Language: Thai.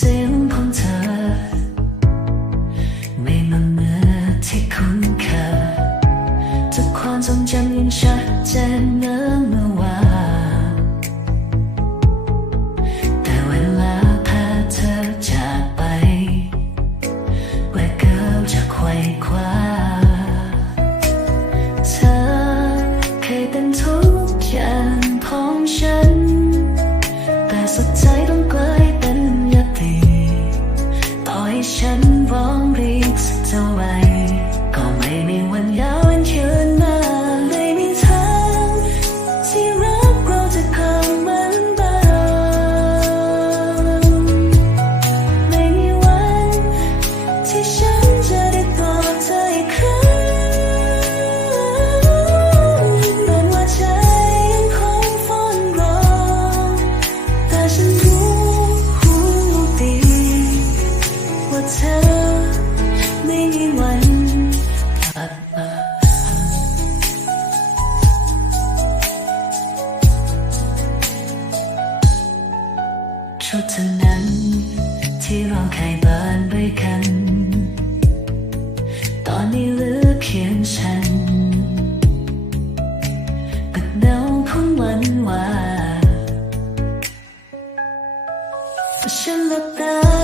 สียของเธอ ไม่มัเหมือที่คนเคยทุกความทรงจำยังชัดเจนเนื้อ เท่านั้น ที่เราเคยบานไปกัน ตอนนี้เหลือเพียงฉันกับเงาของวันว่าฉันหลับตา